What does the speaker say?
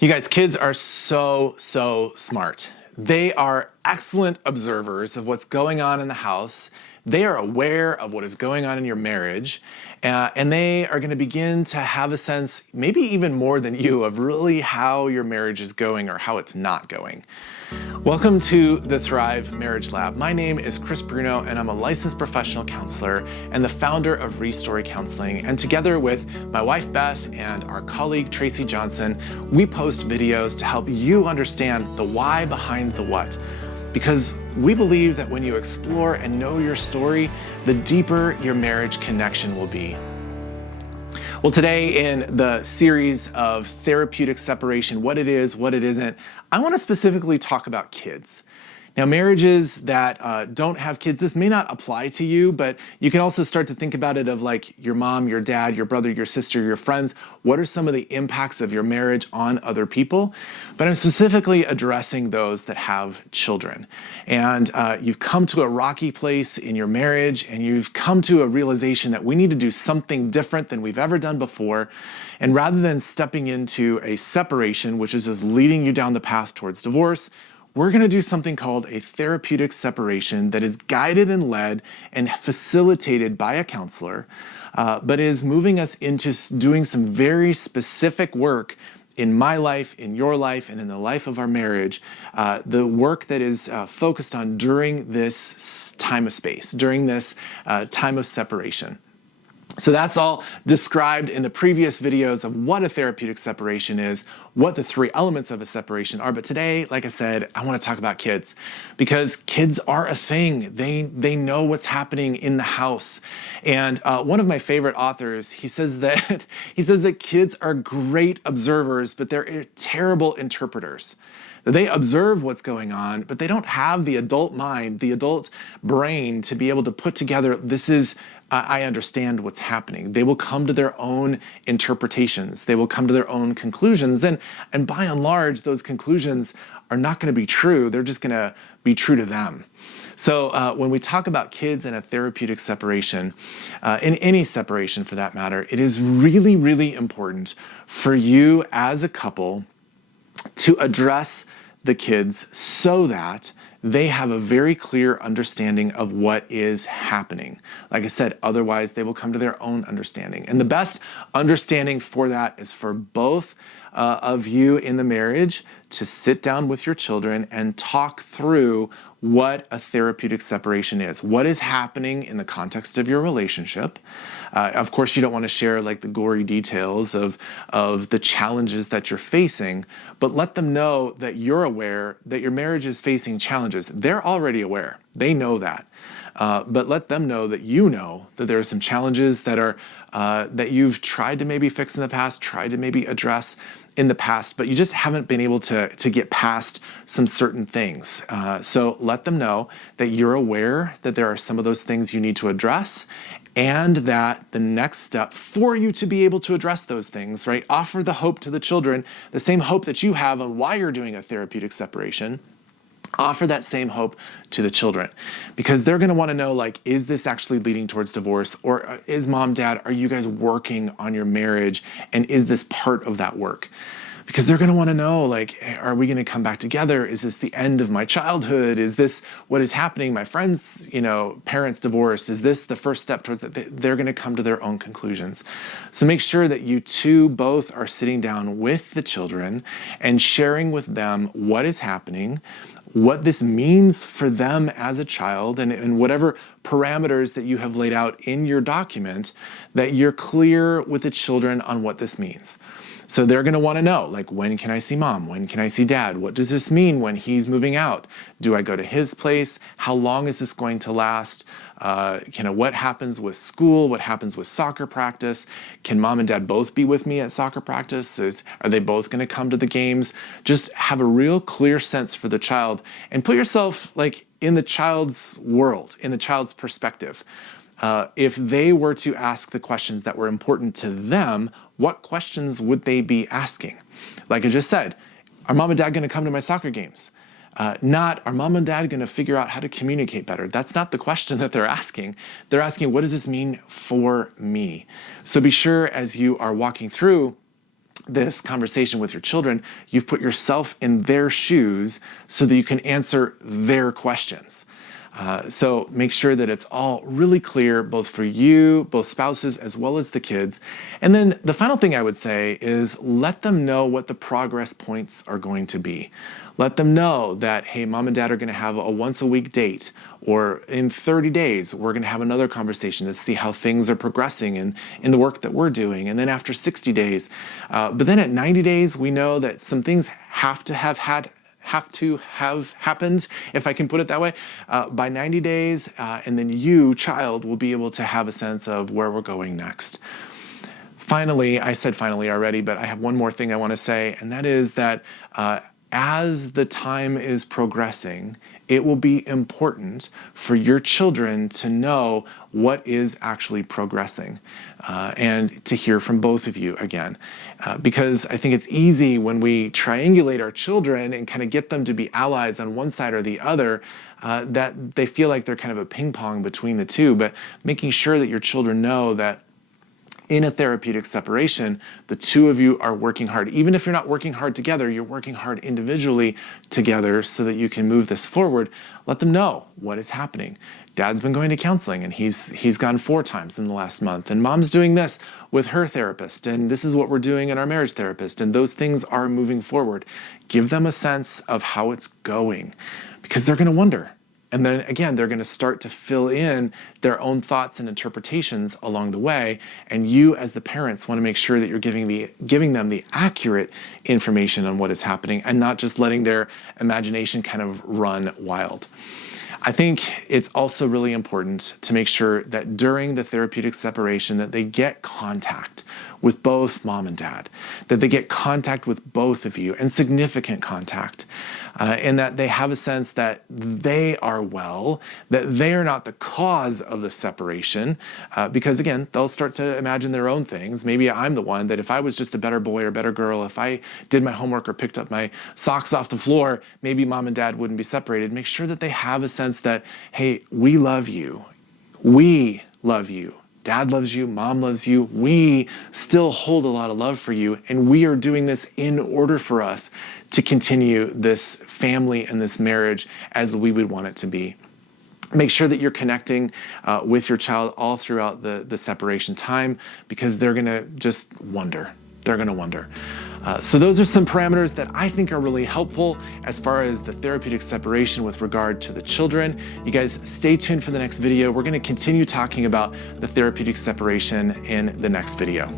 You guys, kids are so smart. They are excellent observers of what's going on in the house. They are aware of what is going on in your marriage, and they are going to begin to have a sense, maybe even more than you, of really how your marriage is going or how it's not going. Welcome to the Thrive Marriage Lab. My name is Chris Bruno, and I'm a licensed professional counselor and the founder of Restory Counseling. And together with my wife Beth and our colleague Tracy Johnson, we post videos to help you understand the why behind the what. Because we believe that when you explore and know your story, the deeper your marriage connection will be. Well, today in the series of therapeutic separation, what it is, what it isn't, I want to specifically talk about kids. Now, marriages that don't have kids, this may not apply to you, but you can also start to think about it of like your mom, your dad, your brother, your sister, your friends. What are some of the impacts of your marriage on other people? But I'm specifically addressing those that have children. And you've come to a rocky place in your marriage, and you've come to a realization that we need to do something different than we've ever done before. And rather than stepping into a separation, which is just leading you down the path towards divorce, we're going to do something called a therapeutic separation that is guided and led and facilitated by a counselor, but is moving us into doing some very specific work in my life, in your life, and in the life of our marriage, the work that is focused on during this time of space, during this time of separation. So that's all described in the previous videos of what a therapeutic separation is, what the three elements of a separation are. But today, like I said, I want to talk about kids because kids are a thing. They know what's happening in the house. And one of my favorite authors, he says that kids are great observers, but they're terrible interpreters. They observe what's going on, but they don't have the adult mind, the adult brain to be able to put together, I understand what's happening. They will come to their own interpretations. They will come to their own conclusions. And by and large, those conclusions are not going to be true. They're just going to be true to them. So when we talk about kids in a therapeutic separation, in any separation for that matter, it is really, really important for you as a couple to address the kids so that they have a very clear understanding of what is happening. Like I said, otherwise they will come to their own understanding. And the best understanding for that is for both of you in the marriage to sit down with your children and talk through what a therapeutic separation is. What is happening in the context of your relationship? Of course, you don't want to share like the gory details of the challenges that you're facing, but let them know that you're aware that your marriage is facing challenges. They're already aware. They know that. But let them know that you know that there are some challenges that are that you've tried to maybe fix in the past, tried to maybe address in the past, but you just haven't been able to get past some certain things. So let them know that you're aware that there are some of those things you need to address, and that the next step for you to be able to address those things, right? Offer the hope to the children, the same hope that you have on why you're doing a therapeutic separation. Offer that same hope to the children, because they're going to want to know, like, is this actually leading towards divorce? Or is mom, dad, are you guys working on your marriage? And is this part of that work? Because they're going to want to know, like, are we going to come back together? Is this the end of my childhood? Is this what is happening? My friend's, parents divorced. Is this the first step towards that? They're going to come to their own conclusions. So make sure that you two both are sitting down with the children and sharing with them what is happening, what this means for them as a child, and whatever parameters that you have laid out in your document, that you're clear with the children on what this means. So they're going to want to know, like, when can I see mom? When can I see dad? What does this mean when he's moving out? Do I go to his place? How long is this going to last? What happens with school? What happens with soccer practice? Can mom and dad both be with me at soccer practice? Are they both going to come to the games? Just have a real clear sense for the child and put yourself like in the child's world, in the child's perspective. If they were to ask the questions that were important to them, what questions would they be asking? Like I just said, are mom and dad going to come to my soccer games? Not, are mom and dad going to figure out how to communicate better? That's not the question that they're asking. They're asking, what does this mean for me? So be sure as you are walking through this conversation with your children, you've put yourself in their shoes so that you can answer their questions. So make sure that it's all really clear, both for you, both spouses, as well as the kids. And then the final thing I would say is let them know what the progress points are going to be. Let them know that, hey, mom and dad are going to have a once a week date, or in 30 days, we're going to have another conversation to see how things are progressing in the work that we're doing. And then after 60 days, but then at 90 days, we know that some things have to have happened, if I can put it that way, by 90 days. And then you, child, will be able to have a sense of where we're going next. Finally, I said finally already, but I have one more thing I want to say, and that is that as the time is progressing, it will be important for your children to know what is actually progressing and to hear from both of you again. Because I think it's easy when we triangulate our children and kind of get them to be allies on one side or the other, that they feel like they're kind of a ping pong between the two. But making sure that your children know that in a therapeutic separation, the two of you are working hard. Even if you're not working hard together, you're working hard individually together so that you can move this forward. Let them know what is happening. Dad's been going to counseling and he's gone 4 times in the last month, and mom's doing this with her therapist, and this is what we're doing in our marriage therapist, and those things are moving forward. Give them a sense of how it's going, because they're going to wonder. And then again, they're going to start to fill in their own thoughts and interpretations along the way. And you, as the parents, want to make sure that you're giving them the accurate information on what is happening and not just letting their imagination kind of run wild. I think it's also really important to make sure that during the therapeutic separation that they get contact with both mom and dad, that they get contact with both of you, and significant contact, and that they have a sense that they are well, that they are not the cause of the separation, because again, they'll start to imagine their own things. Maybe I'm the one that if I was just a better boy or better girl, if I did my homework or picked up my socks off the floor, maybe mom and dad wouldn't be separated. Make sure that they have a sense that, hey, we love you. We love you. Dad loves you, mom loves you, we still hold a lot of love for you, and we are doing this in order for us to continue this family and this marriage as we would want it to be. Make sure that you're connecting with your child all throughout the separation time, because they're gonna just wonder. They're gonna wonder. So those are some parameters that I think are really helpful as far as the therapeutic separation with regard to the children. You guys stay tuned for the next video. We're going to continue talking about the therapeutic separation in the next video.